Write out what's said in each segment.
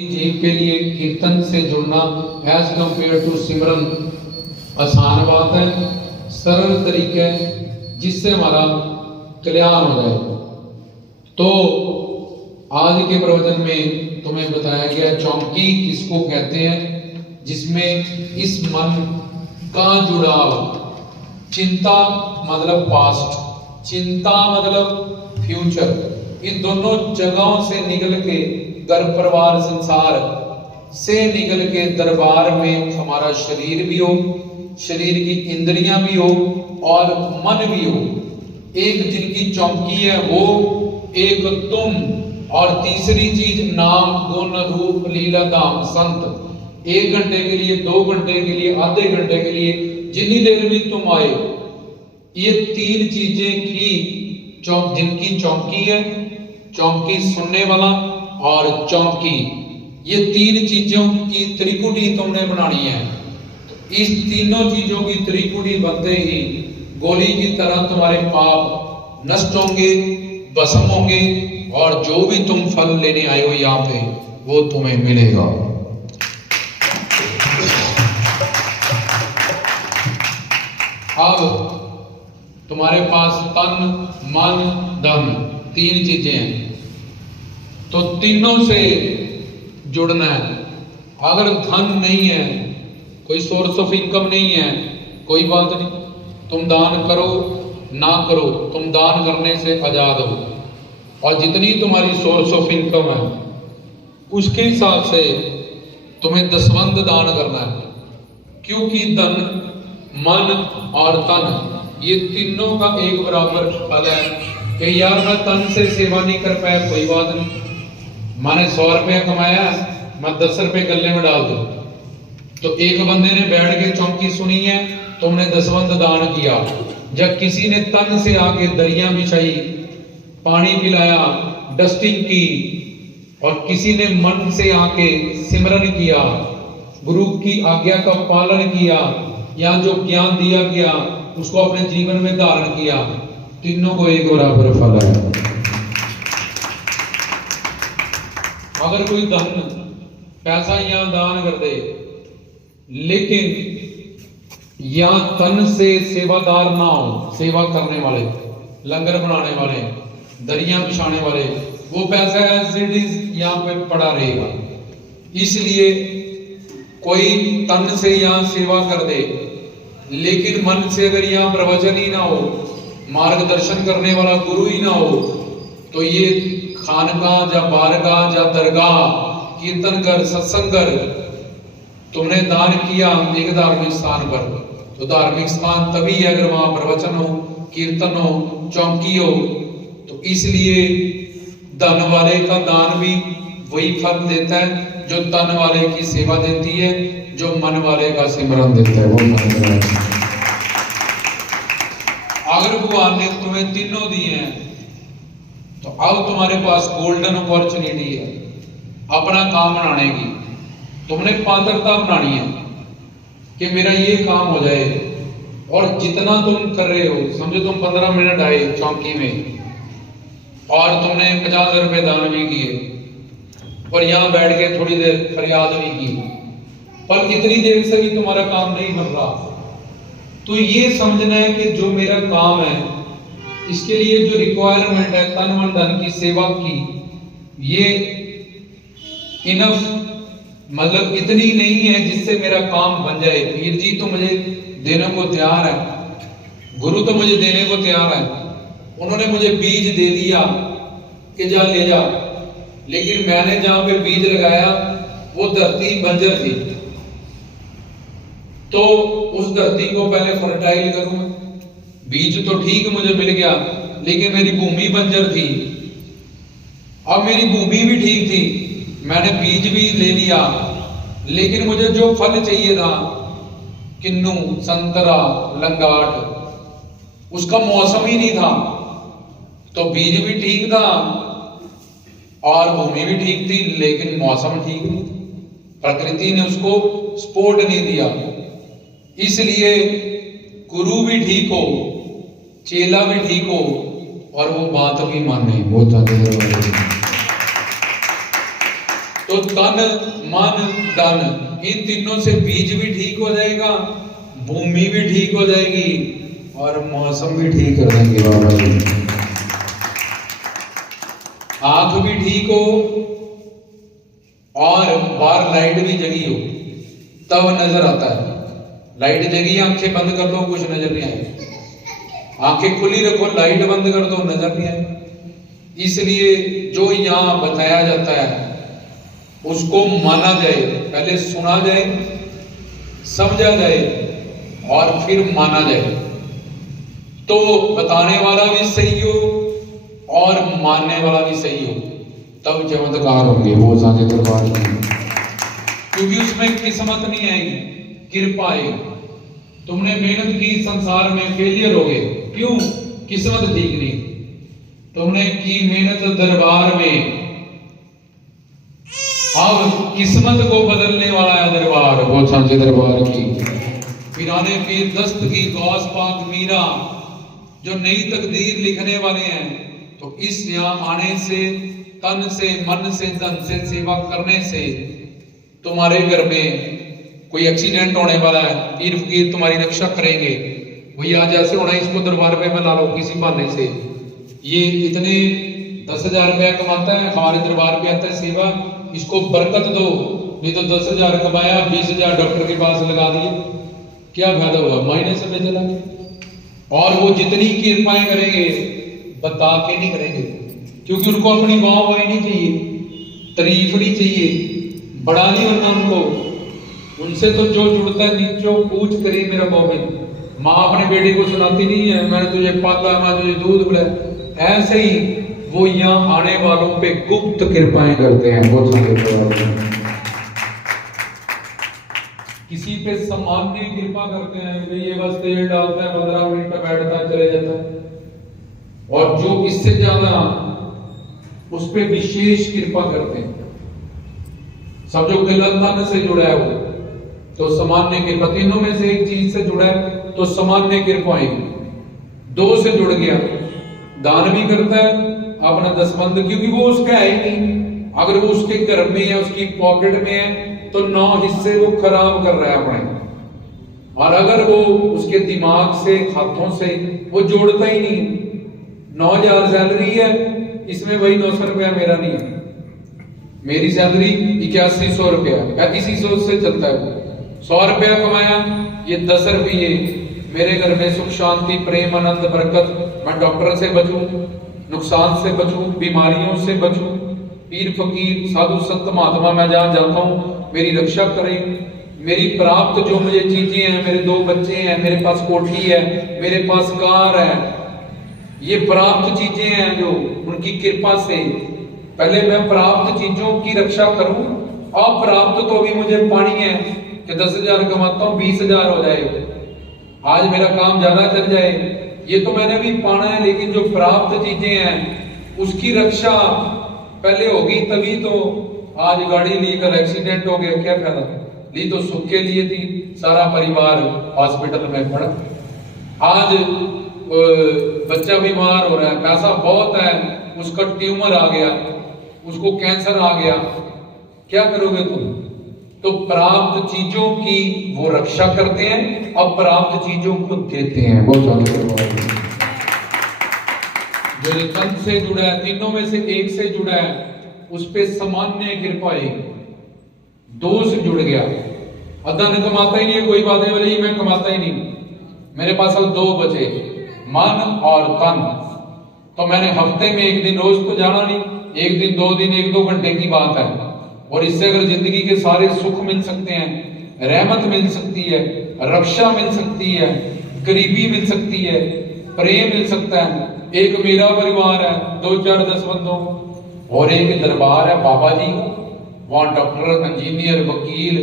जीव के लिए कीर्तन से जुड़ना एज कंपेयर टू सिमरन आसान बात है, सरल तरीका है जिससे हमारा कल्याण हो जाए। तो आज के प्रवचन में तुम्हें बताया गया चौकी किसको कहते हैं, जिसमें इस मन का जुड़ाव, चिंता मतलब पास्ट, चिंता मतलब फ्यूचर, इन दोनों जगहों से निकल के घर परिवार संसार से निकल के दरबार में हमारा शरीर भी हो, शरीर की इंद्रियां भी हो और मन भी हो। एक जिनकी चौकी है वो, एक तुम, और तीसरी चीज नाम गुण रूप लीला धाम संत। 1 घंटे के लिए, 2 घंटे के लिए, आधे घंटे के लिए, जितनी देर में तुम आए, ये 3 चीजें की जिनकी चौकी है, चौकी सुनने वाला और चौकी, ये 3 चीजों की त्रिकुटी तुमने बनानी है। तो इस तीनों चीजों की त्रिकुटी बनते ही गोली की तरह तुम्हारे पाप नष्ट होंगे, भस्म होंगे, और जो भी तुम फल लेने आए हो यहाँ पे वो तुम्हें मिलेगा। अब तुम्हारे पास तन मन धन 3 चीजें हैं, तो तीनों से जुड़ना है। अगर धन नहीं है, कोई सोर्स ऑफ इनकम नहीं है, कोई बात नहीं, तुम दान करो ना करो, तुम दान करने से आजाद हो, और जितनी तुम्हारी सोर्स ऑफ इनकम है उसके हिसाब से तुम्हें दसवंध दान करना है। क्योंकि धन, मन और तन ये तीनों का एक बराबर फल है कि यार मैं तन से सेवा नहीं कर पाया, कोई बात नहीं, मैंने 100 रुपया कमाया, मैं 10 रुपए गले में डाल दूं। तो एक बंदे ने बैठ के चौकी सुनी है, तुमने दसवंध दान किया। जब किसी ने तन से आके दरिया बिछाई, पानी पिलाया, डस्टिंग की, और किसी ने मन से आके सिमरन किया, गुरु की आज्ञा का पालन किया, या जो ज्ञान दिया गया उसको अपने जीवन में धारण किया, तीनों को एक बराबर फल है। अगर कोई धन पैसा यहाँ दान कर दे, लेकिन यहाँ तन से सेवादार ना हो, सेवा करने वाले, लंगर बनाने वाले, दरिया बिछाने वाले, वो पैसा एज इट इज यहाँ पे पड़ा रहेगा। इसलिए कोई तन से यहाँ सेवा कर दे, लेकिन मन से अगर यहाँ प्रवचन ही ना हो, मार्गदर्शन करने वाला गुरु ही ना हो, तो ये खानका या बारगाह या दरगाह, कीर्तन कर, सत्संग कर, तुमने दान किया एक धार्मिक स्थान पर, तो धार्मिक स्थान तभी है अगर वहां प्रवचन हो, कीर्तन हो, चौकी हो। तो इसलिए धन वाले का दान भी वही फल देता है जो तन वाले की सेवा देती है, जो मन वाले का सिमरन देता है वो मन। अगर भगवान ने तुम्हें तीनों दिए हैं, तो अब तुम्हारे पास गोल्डन अपॉर्चुनिटी है अपना काम बनाने की। तुमने पात्रता बनानी है कि मेरा ये काम हो जाए, और जितना तुम कर रहे हो, समझो तुम 15 मिनट आए चौकी में और तुमने 50 रुपए दान भी किए, और यहां बैठ के थोड़ी देर फरियाद भी की, पर इतनी देर से भी तुम्हारा काम नहीं बन रहा, तो ये समझना है कि जो मेरा काम है, इसके लिए जो रिक्वायरमेंट है तन मन धन की सेवा की, ये इनफ मतलब इतनी नहीं है जिससे मेरा काम बन जाए। पीर जी तो मुझे देने को तैयार है, गुरु तो मुझे देने को तैयार है, उन्होंने मुझे बीज दे दिया कि जा ले जा, लेकिन मैंने जहां पे बीज लगाया वो धरती बंजर थी, तो उस धरती को पहले फर्टाइल करूं। बीज तो ठीक मुझे मिल गया, लेकिन मेरी भूमि बंजर थी। अब मेरी भूमि भी ठीक थी, मैंने बीज भी ले लिया, लेकिन मुझे जो फल चाहिए था, किन्नू, संतरा, लंगाट, उसका मौसम ही नहीं था। तो बीज भी ठीक था और भूमि भी ठीक थी, लेकिन मौसम ठीक नहीं था, प्रकृति ने उसको सपोर्ट नहीं दिया। इसलिए गुरु भी ठीक हो, चेला भी ठीक हो, और वो बात भी माने, वो तो तो तन मन धन इन तीनों से बीज भी ठीक हो जाएगा, भूमि भी ठीक हो जाएगी और मौसम भी ठीक कर देंगे बाबा जी। आंख भी ठीक हो और बाहर लाइट भी जगी हो तब नजर आता है। लाइट जगी, आंखें बंद कर दो कुछ नजर नहीं आएगी, आंखें खुली रखो लाइट बंद कर दो नजर नहीं आएगी। इसलिए जो यहाँ बताया जाता है उसको माना जाए, पहले सुना जाए, समझा जाए और फिर माना जाए, तो बताने वाला भी सही हो और मानने वाला भी सही हो, तब चमत्कार होंगे वो साझे दरबार में। क्योंकि उसमें किस्मत नहीं आएगी, कृपा आएगी। तुमने मेहनत की, संसार में फेलियर हो गए, क्यों? किस्मत ठीक नहीं। तुमने की मेहनत दरबार में, अब किस्मत को बदलने वाला है दरबार, वो साझे दरबार की। पिराने पीर दस्त की, गौस पाक मीरा जो नई तकदीर लिखने वाले हैं, तो इस यहाँ आने से, तन से, मन से, धन से, सेवा करने से तुम्हारे घर में कोई एक्सीडेंट होने वाला है, पीर फकीर तुम्हारी रक्षा करेंगे। वही आज ऐसे होना है, इसको दरबार पे में ला लो किसी बहाने से। ये इतने 10,000 रुपया कमाता है, हमारे दरबार पे आता है सेवा, इसको बरकत दो। नहीं तो 10,000 कमाया, 20,000 डॉक्टर के पास लगा दिए, क्या फायदा हुआ? माइनस में चला गया। और वो जितनी कृपाएं करेंगे बता के नहीं करेंगे, क्योंकि उनको अपनी वाह वाही नहीं चाहिए, तारीफ नहीं चाहिए, बड़ा नहीं बनना उनको। उनसे तो जो जुड़ता है नीचो पूछ करे मेरा मोमिन। माँ अपने बेटे को सुनाती नहीं है, मैंने तुझे पाला, मैं तुझे दूध पिलाया। ऐसे ही वो यहाँ आने वालों पे गुप्त कृपाएं करते हैं। बहुत सारे किसी पे सामान्य कृपा करते हैं, ये बस तेल डालता है, 15 मिनट में बैठता है, चले जाता है। और जो इससे ज्यादा उस पे विशेष कृपा करते हैं, सब जो तन से जुड़ा है वो तो सामान्य कृपा, तीनों में से एक चीज से जुड़ा है तो सामान्य कृपा आएगी। दो से जुड़ गया, दान भी करता है अपना दसमंद, क्योंकि वो उसका है ही नहीं। अगर वो उसके घर में है, उसकी पॉकेट में है, तो 9 हिस्से वो खराब कर रहा है अपने। और अगर वो उसके दिमाग से, हाथों से वो जोड़ता ही नहीं, 9,000 सैलरी है, इसमें वही 900 रुपया मेरा नहीं है, मेरी सैलरी 8100 रुपया, 8100 से चलता है। 100 रुपया कमाया, ये 10 रुपये मेरे घर में सुख शांति प्रेम आनंद बरकत, मैं डॉक्टर से बचूं, नुकसान से बचूं, बीमारियों से बचूं, पीर फकीर साधु संत महात्मा मैं जहां जाता हूं मेरी रक्षा करें। मेरी प्राप्त जो मुझे चीजें हैं, मेरे 2 बच्चे हैं, मेरे पास कोठी है, मेरे पास कार है, ये प्राप्त चीजें हैं जो उनकी कृपा से, पहले मैं प्राप्त चीजों की रक्षा करूं। अप्राप्त तो भी मुझे पानी है कि 10,000 कमाता हूं, 20,000 हो जाए, आज मेरा काम ज्यादा चल जाए, ये तो मैंने भी पाना है। लेकिन जो प्राप्त चीजें हैं उसकी रक्षा पहले होगी, तभी तो आज गाड़ी लेकर एक्सीडेंट हो गया, क्या फायदा? ली तो सुख के लिए थी, सारा परिवार हॉस्पिटल में पड़ा, आज बच्चा बीमार हो रहा है, पैसा बहुत है, उसका ट्यूमर आ गया, उसको कैंसर आ गया, क्या करोगे तुम? तो प्राप्त चीजों की वो रक्षा करते हैं, अप्राप्त चीजों को देते हैं। बहुत जो तन से जुड़ा है, तीनों में से एक से जुड़ा है, उस पे सामान्य कृपा है। 2 से जुड़ गया, धन कमाता ही नहीं है, कोई बात नहीं बोले मैं कमाता ही नहीं, मेरे पास अब 2 बचे, मन और तन। तो मैंने हफ्ते में 1 दिन, रोज तो जाना नहीं, 1 दिन 2 दिन 1-2 घंटे की बात है, और इससे अगर जिंदगी के सारे सुख मिल सकते हैं, रहमत मिल सकती है, रक्षा मिल सकती है, गरीबी मिल सकती है, प्रेम मिल सकता है। एक मेरा परिवार है, 2-4 10 बंदों, और एक दरबार है बाबा जी, वहां डॉक्टर, इंजीनियर, वकील,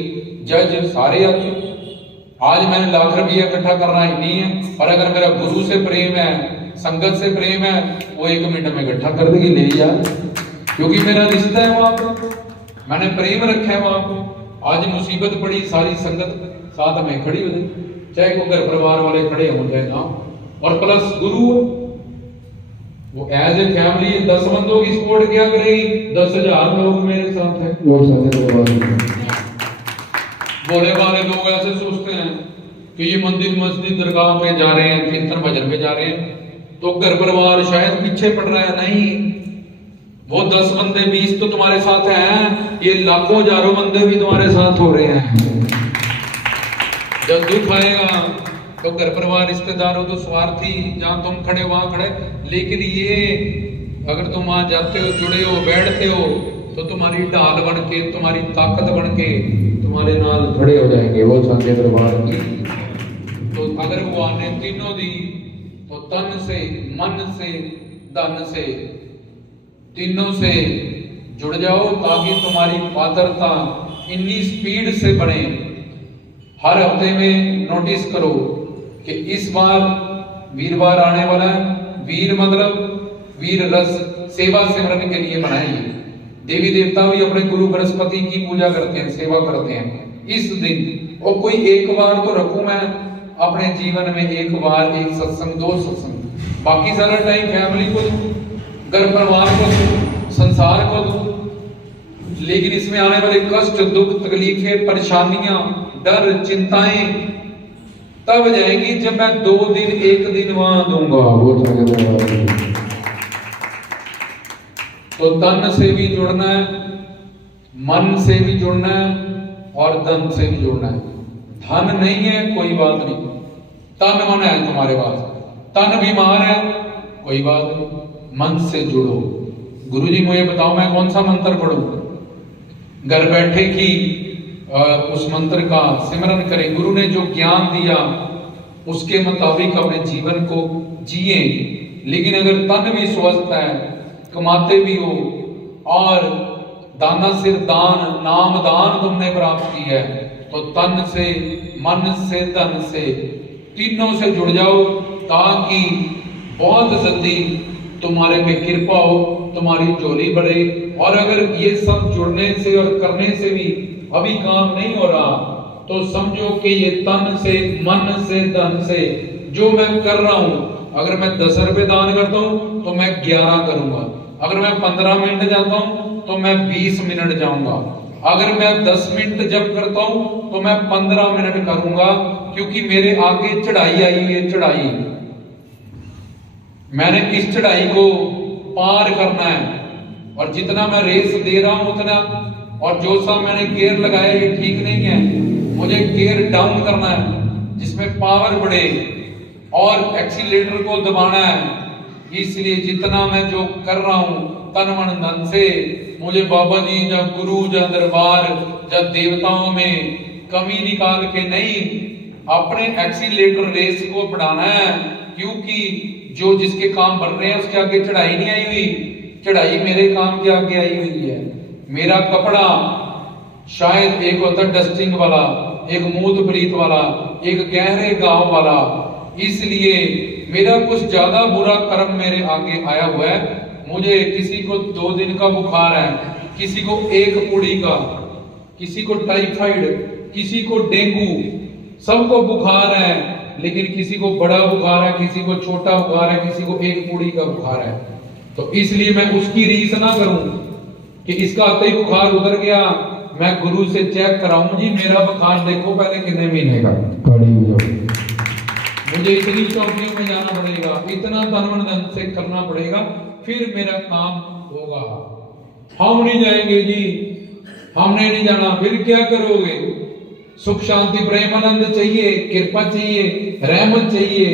जज सारे आते हैं। आज मैंने लाख रुपया इकट्ठा करना ही नहीं है, और अगर मेरा गुरु से प्रेम है, संगत से प्रेम है, वो 1 मिनट में इकट्ठा कर देगी, ले जा, क्योंकि मेरा रिश्ता है वहां पे, मैंने प्रेम रखा है वहां पे। आज मुसीबत पड़ी, सारी संगत साथ में खड़ी हो जाए, चाहे वो घर परिवार वाले खड़े हो जाए ना, और प्लस गुरु। वो एज ए फैमिली 10 बंदों की सपोर्ट क्या करेगी, 10,000 लोग मेरे साथ हैं। भोले वाले लोग ऐसे सोचते हैं कि ये मंदिर मस्जिद दरगाह पे जा रहे हैं, कीर्तन भजन पे जा रहे हैं तो घर परिवार शायद पीछे पड़ रहा है। नहीं, वो 10 बंदे 20 तो तुम्हारे साथ हैं, ये लाखों हजारों बंदे भी तुम्हारे साथ हो रहे हैं। जब दुख आएगा तो घर परिवार रिश्तेदार हो तो स्वार्थी, जहां तुम खड़े वहां खड़े, लेकिन ये अगर तुम वहां जाते हो, जुड़े हो, बैठते हो तो तुम्हारी ढाल बन के, तुम्हारी ताकत बन के तुम्हारे नाल खड़े हो जाएंगे वो सांचे दरबार की। तो अगर वो आने तीनों दी तो तन से, मन से, धन से, तीनों से जुड़ जाओ ताकि तुम्हारी पात्रता इतनी स्पीड से बढ़े। हर हफ्ते में नोटिस करो कि इस बार वीरवार आने वाला है। वीर मतलब वीर रस सेवा सिमरन के लिए बनाएंगे। देवी देवता भी अपने गुरु बृहस्पति की पूजा करते हैं, सेवा करते हैं इस दिन। और कोई एक बार तो रखूं मैं अपने जीवन में, एक बार एक सत्संग, 2 सत्संग, बाकी सारा टाइम फैमिली को दूं, घर परिवार को दूं, संसार को दूं। लेकिन इसमें आने वाले कष्ट, दुख, तकलीफें, परेशानियां, डर, चिंताएं तब जाएंगी जब मैं 2 दिन 1 दिन वहां दूंगा। तो तन से भी जुड़ना है, मन से भी जुड़ना है और धन से भी जुड़ना है। धन नहीं है कोई बात नहीं, तन मन है तुम्हारे पास, तन बीमार है कोई बात नहीं, मन से जुड़ो। गुरुजी मुझे बताओ मैं कौन सा मंत्र पढ़ूं? घर बैठे की उस मंत्र का सिमरन करें। गुरु ने जो ज्ञान दिया उसके मुताबिक अपने जीवन को जिए। लेकिन अगर तन भी स्वस्थ है, कमाते भी हो और दाना सिर दान, नाम दान तुमने प्राप्त की है, तो तन से, मन से, धन से, तीनों से जुड़ जाओ ताकि बहुत जल्दी तुम्हारे पे कृपा हो, तुम्हारी झोली बढ़े। और अगर ये सब जुड़ने से और करने से भी अभी काम नहीं हो रहा तो समझो कि ये तन से, मन से, धन से जो मैं कर रहा हूं, अगर मैं 10 रुपए दान करता हूं तो मैं 11 करूंगा। अगर मैं 15 मिनट जाता हूं तो मैं 20 मिनट जाऊंगा। अगर मैं 10 मिनट जब करता हूं तो मैं 15 मिनट करूंगा, क्योंकि मेरे आगे चढ़ाई आई हुई है। चढ़ाई मैंने इस चढ़ाई को पार करना है और जितना मैं रेस दे रहा हूं उतना, और जो सा मैंने गियर लगाया ये ठीक नहीं है, मुझे गियर डाउन करना है जिसमें पावर बढ़े और एक्सीलेटर को दबाना है। इसलिए जितना मैं जो कर रहा हूं तन मन धन से, मुझे बाबा जी या गुरु या दरबार या देवताओं में कमी निकाल के नहीं, अपने एक्सीलेटर रेस को बढ़ाना है। क्योंकि जो जिसके काम बन रहे हैं उसके आगे चढ़ाई नहीं आई हुई, चढ़ाई मेरे काम के आगे आई हुई है। मेरा कपड़ा शायद एक होता डस्टिंग वाला, एक मूत प्रीत वाला, एक गहरे गांव वाला, इसलिए मेरा कुछ ज्यादा बुरा कर्म मेरे आगे आया हुआ है। मुझे किसी को 2 दिन का बुखार है, किसी को 1 पूड़ी का, किसी को टाइफाइड, किसी को डेंगू, सबको बुखार है। लेकिन किसी को बड़ा बुखार है, किसी को छोटा बुखार है, किसी को 1 पूड़ी का बुखार है। तो इसलिए मैं उसकी रीस ना करूं कि इसका आते ही बुखार उतर गया, मैं गुरु से चेक कराऊं, जी मेरा बुखार देखो पहले कितने महीने का, मुझे इतनी चौकियों में जाना पड़ेगा, इतना तन मन धन से करना पड़ेगा, फिर मेरा काम होगा। हम नहीं जाएंगे जी, हमने नहीं जाना, फिर क्या करोगे? सुख शांति प्रेम आनंद चाहिए, कृपा चाहिए, रहमत चाहिए,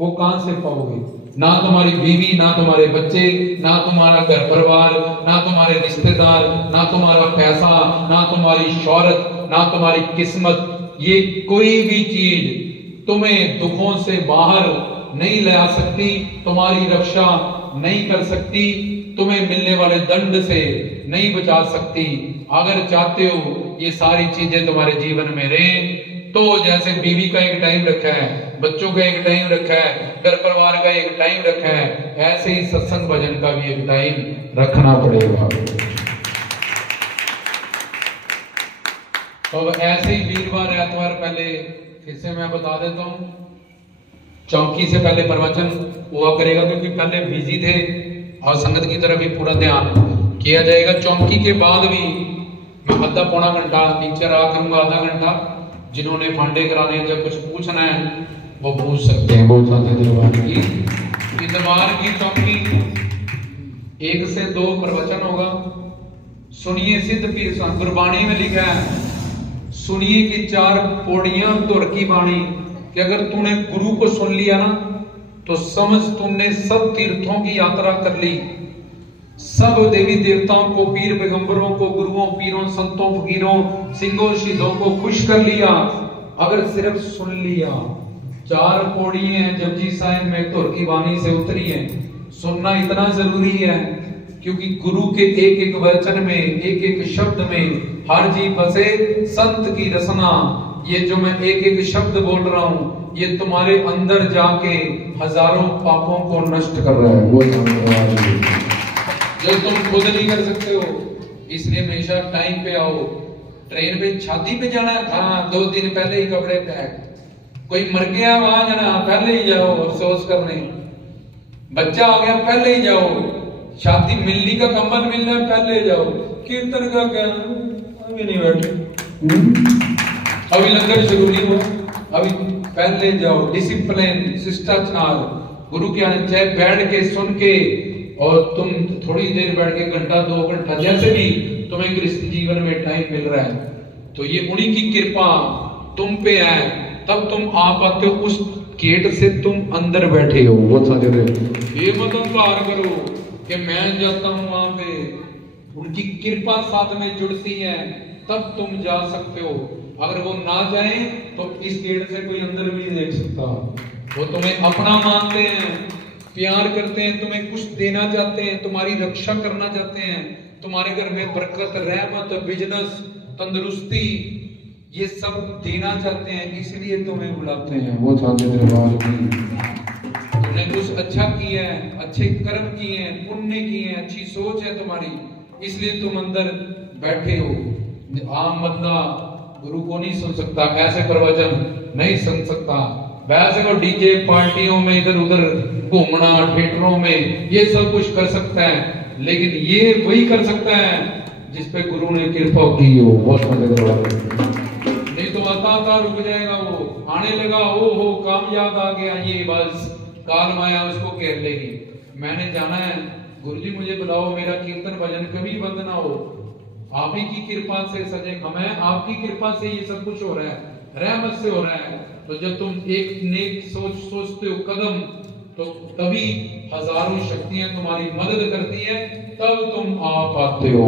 वो कहां से पाओगे? ना तुम्हारी बीवी, ना तुम्हारे बच्चे, ना तुम्हारा घर परिवार, ना तुम्हारे रिश्तेदार, ना तुम्हारा पैसा, ना तुम्हारी शौहरत, ना तुम्हारी किस्मत, ये कोई भी चीज तुम्हें दुखों से बाहर नहीं ला सकती, तुम्हारी रक्षा नहीं कर सकती, तुम्हें मिलने वाले दंड से नहीं बचा सकती। अगर चाहते हो ये सारी चीजें तुम्हारे जीवन में रहें, तो जैसे बीवी का एक टाइम रखा है, बच्चों का एक टाइम रखा है, घर परिवार का एक टाइम रखा है, ऐसे ही सत्संग भजन का भी एक टाइम रखना पड़ेगा। तो ऐसे ही वीरवार एतवार, पहले फिर से मैं बता देता हूं, चौकी से पहले प्रवचन हुआ करेगा, क्योंकि पहले बिजी थे और संगत की तरफ भी पूरा ध्यान किया जाएगा। चौकी के बाद भी मैं आधा पौना घंटा नीचे रहा करूंगा, आधा घंटा। जिन्होंने फांडे कराने हैं, जब कुछ पूछना है वो पूछ सकते हैं। बहुत सारे इतवार की चौकी 1 से 2 प्रवचन होगा। सुनिए सिद्ध पीर गुरबाणी में लिखा है, सुनिए कि 4 पौड़ियां तुर की बाणी, कि अगर तूने गुरु को सुन लिया ना तो समझ तुमने सब तीर्थों की यात्रा कर ली, सब देवी देवताओं को, पीर पैगंबरों को, गुरुओं, पीरों, संतों, फकीरों, सिंहों, शहीदों को खुश कर लिया, अगर सिर्फ सुन लिया। 4 पौड़ी हैं जपजी साहिब में तुर की वाणी से उतरी है। सुनना इतना जरूरी है क्योंकि गुरु के एक एक वचन में, एक एक शब्द में हर जी बसे संत की रसना। ये जो मैं एक एक शब्द बोल रहा हूं, ये तुम्हारे अंदर जाके हजारों पापों को नष्ट कर रहा है। वो जो तुम खुद नहीं कर सकते हो, इसलिए हमेशा टाइम पे आओ। ट्रेन पे शादी पे जाना, हाँ 2 दिन पहले ही कपड़े पैक। कोई मर गया वहां जाना, पहले ही जाओ अफसोस करने। बच्चा आ गया, पहले ही जाओ। शादी मिलनी का कंबल मिलना है, पहले जाओ। कीर्तन का क्या, अभी नहीं बैठे, अभी लंगर शुरू नहीं हुआ, अभी पहले जाओ। डिसिप्लिन, शिष्टाचार, गुरु के यहाँ चाहे बैठ के सुन के, और तुम थोड़ी देर बैठ के घंटा 2 घंटा, जैसे भी तुम्हें गृहस्थ जीवन में टाइम मिल रहा है, तो ये उन्हीं की कृपा तुम पे है, तब तुम आ पाते हो। उस गेट से तुम अंदर बैठे हो। बहुत सारे ये मत अहंकार करो कि मैं जाता हूं वहां पे, उनकी कृपा साथ में जुड़ती है, तब तुम जा सकते हो। अगर वो ना जाए तो इस गेट से कोई अंदर भी नहीं देख सकता। वो तुम्हें अपना मानते हैं, प्यार करते हैं, तुम्हें कुछ देना चाहते हैं, तुम्हारी रक्षा करना चाहते हैं, तुम्हारे घर में बरकत, रहमत, बिजनेस, तंदुरुस्ती, ये सब देना चाहते हैं, इसलिए तुम्हें बुलाते हैं। वो सामने दरबार की तुमने कुछ अच्छा किया है, अच्छे कर्म किए हैं, पुण्य किए हैं, अच्छी सोच है तुम्हारी, इसलिए तुम अंदर बैठे हो। आम बंदा गुरु को नहीं सुन सकता, ऐसे प्रवचन नहीं सुन सकता। वैसे वो डीजे पार्टियों में इधर उधर घूमना, थिएटरों में, ये सब कुछ कर सकता है, लेकिन ये वही कर सकता है जिसपे गुरु ने कृपा की हो। बहुत नहीं तो आता रुक जाएगा, वो आने लगा, हो काम याद आ गया, ये बस काल माया उसको घेर लेगी। मैंने जाना है, गुरुजी मुझे बुलाओ, मेरा कीर्तन भजन कभी बंद ना हो। आप ही की कृपा से सजे हम हैं, आपकी कृपा से ये सब कुछ हो रहा है, रहमत से हो रहा है। तो जब तुम एक नेक सोचते हो कदम, तो तभी हजारों शक्तियां तुम्हारी मदद करती है, तब तुम आ पाते हो।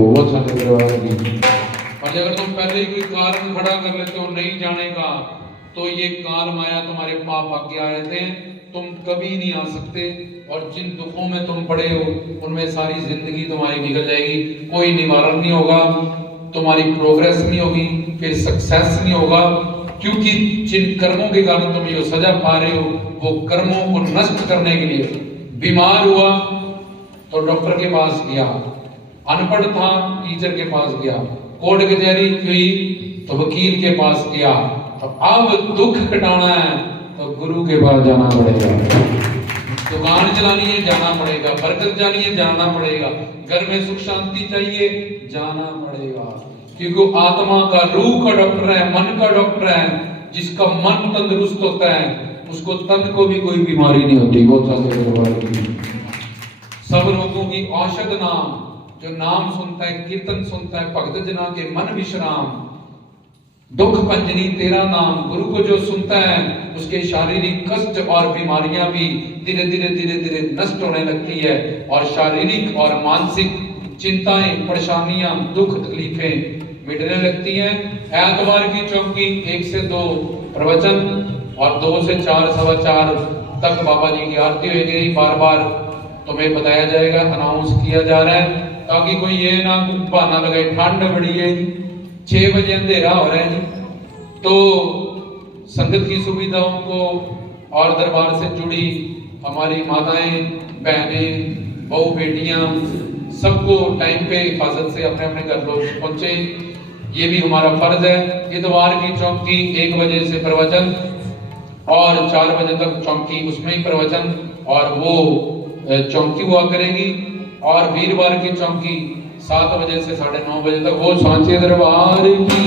और अगर तुम पहले ही कोई कारण खड़ा कर लेते हो नहीं जाने का, तो ये काल माया तुम्हारे पाप आगे आ जाते हैं, तुम कभी नहीं आ सकते। और जिन दुखों में तुम पड़े हो, उनमें सारी जिंदगी तुम्हारी निकल जाएगी, कोई निवारण नहीं होगा, तुम्हारी प्रोग्रेस नहीं होगी, फिर सक्सेस नहीं होगा। क्योंकि जिन कर्मों के कारण तुम ये सजा पा रहे हो, वो कर्मों को नष्ट करने के लिए। बीमार हुआ तो डॉक्टर के पास गया, अनपढ़ था टीचर के पास गया, कोर्ट कचहरी हुई तो वकील के पास गया। तो अब दुख कटाना है तो गुरु के पास जाना पड़ेगा। दुकान चलानी है जाना पड़ेगा, बरकत जानी है जाना पड़ेगा, घर में सुख शांति चाहिए जाना पड़ेगा। क्योंकि आत्मा का, रूह का डॉक्टर है, मन का डॉक्टर है। जिसका मन तंदुरुस्त होता है उसको तन को भी कोई बीमारी नहीं होती। वो सब रोगों की औषध नाम, जो नाम सुनता है, कीर्तन सुनता है, भक्त जना के मन विश्राम। दुख पंजनी तेरा नाम, गुरु को जो सुनता है उसके शारीरिक कष्ट और बीमारियां भी धीरे धीरे नष्ट होने लगती है, और शारीरिक और मानसिक चिंताएं, परेशानियां, दुख, तकलीफें मिटने लगती हैं। एतवार की चौकी 1 से 2 प्रवचन और 2 से 4, 4:15 तक बाबा जी की आरती होगी। बार बार तुम्हें बताया जाएगा, अनाउंस किया जा रहा है, ताकि कोई ये ना बहाना लगाए ठंड बड़ी है, 6 बजे अंधेरा हो रहा है जी। तो संगत की सुविधाओं को और दरबार से जुड़ी हमारी माताएं, बहनें, बहू बेटियां, सबको टाइम पे हिफाजत से अपने अपने घर लोग पहुंचे, ये भी हमारा फर्ज है। इतवार की चौकी 1 बजे से प्रवचन और 4 बजे तक चौकी, उसमें ही प्रवचन और वो चौकी हुआ करेगी। और वीरवार की चौकी 7 बजे से 9:30 बजे तक। वो सांचे दरबार की